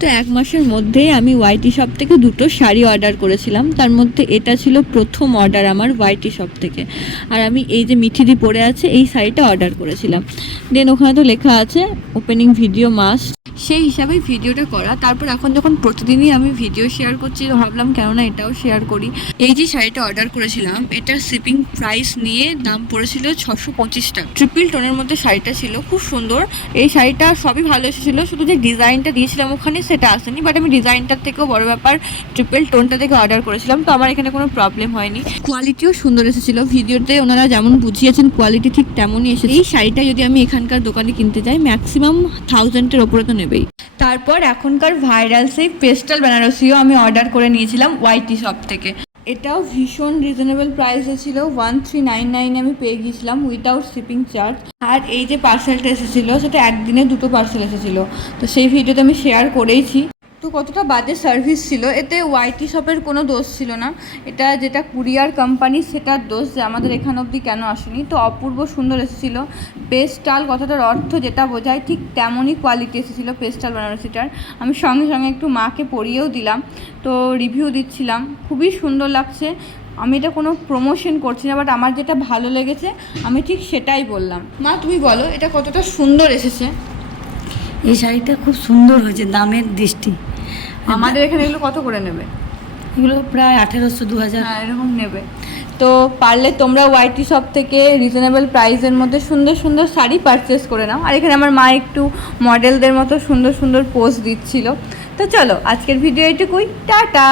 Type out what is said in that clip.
তো 1 মাসের মধ্যেই আমি ওয়াইটি শপ থেকে 2টো শাড়ি অর্ডার করেছিলাম। তার মধ্যে এটা ছিল প্রথম অর্ডার আমার ওয়াইটি শপ থেকে। আর আমি এই যে মিঠিদি পরে আছে এই শাড়িটা অর্ডার করেছিলাম। দেন ওখানে তো লেখা আছে ওপেনিং ভিডিও মাস্ট, সেই হিসাবেই ভিডিওটা করা। তারপর এখন যখন প্রতিদিনই আমি ভিডিও শেয়ার করছি তো ভাবলাম কেননা এটাও শেয়ার করি। এই যে শাড়িটা অর্ডার করেছিলাম এটার শিপিং প্রাইস নিয়ে দাম পড়েছিল 625 টাকা। ট্রিপল টোনের মধ্যে শাড়িটা ছিল, খুব সুন্দর। এই শাড়িটা সবই ভালো এসেছিলো, শুধু যে ডিজাইনটা দিয়েছিলাম ওখানে সেটা আসেনি। বাট আমি ডিজাইনটার থেকেও বড় ব্যাপার ট্রিপল টোনটা থেকে অর্ডার করেছিলাম, তো আমার এখানে কোনো প্রবলেম হয়নি। কোয়ালিটিও সুন্দর এসেছিলো, ভিডিওতে ওনারা যেমন বুঝিয়েছেন কোয়ালিটি ঠিক তেমনই এসেছে। এই শাড়িটা যদি আমি এখানকার দোকানে কিনতে যাই ম্যাক্সিমাম 1000-এর ওপরে তো নেবেই। তারপর এখনকার ভাইরাল সেই পেস্টাল বেনারসিও আমি অর্ডার করে নিয়েছিলাম ওয়াইটি শপ থেকে। এটাও ভীষণ রিজনেবল প্রাইসে ছিল, 1399 আমি পেয়ে গিয়েছিলাম উইদাউট শিপিং চার্জ। আর এই যে পার্সেলটা এসেছিলো সেটা একদিনে 2টো পার্সেল এসেছিলো, তো সেই ভিডিওতে আমি শেয়ার করেইছি। তো কতটা বাজে সার্ভিস ছিল, এতে ওয়াইটি শপের কোনো দোষ ছিল না, এটা যেটা কুরিয়ার কোম্পানি সেটার দোষ যে আমাদের এখান অবধি কেন আসেনি। তো অপূর্ব সুন্দর এসেছিলো। পেস্টাল কথাটার অর্থ যেটা বোঝায় ঠিক তেমনই কোয়ালিটি এসেছিলো পেস্টাল বেনারসিটার। আমি সঙ্গে সঙ্গে একটু মাকে পরিয়েও দিলাম, তো রিভিউ দিচ্ছিলাম, খুবই সুন্দর লাগছে। আমি এটা কোনো প্রমোশন করছি না, বাট আমার যেটা ভালো লেগেছে আমি ঠিক সেটাই বললাম। মা তুমি বলো এটা কতটা সুন্দর এসেছে। এই শাড়িটা খুব সুন্দর হয়েছে দামের দৃষ্টি। আমাদের এখানে এগুলো কত করে নেবে? এগুলো প্রায় 1800-2000 হ্যাঁ এরকম নেবে। তো পারলে তোমরা ওয়াইটি শপ থেকে রিজনেবল প্রাইসের মধ্যে সুন্দর সুন্দর শাড়ি পারচেস করে নাও। আর এখানে আমার মা একটু মডেলদের মতো সুন্দর সুন্দর পোজ দিচ্ছিল। তো চলো আজকের ভিডিও এইটুকুই, টাটা।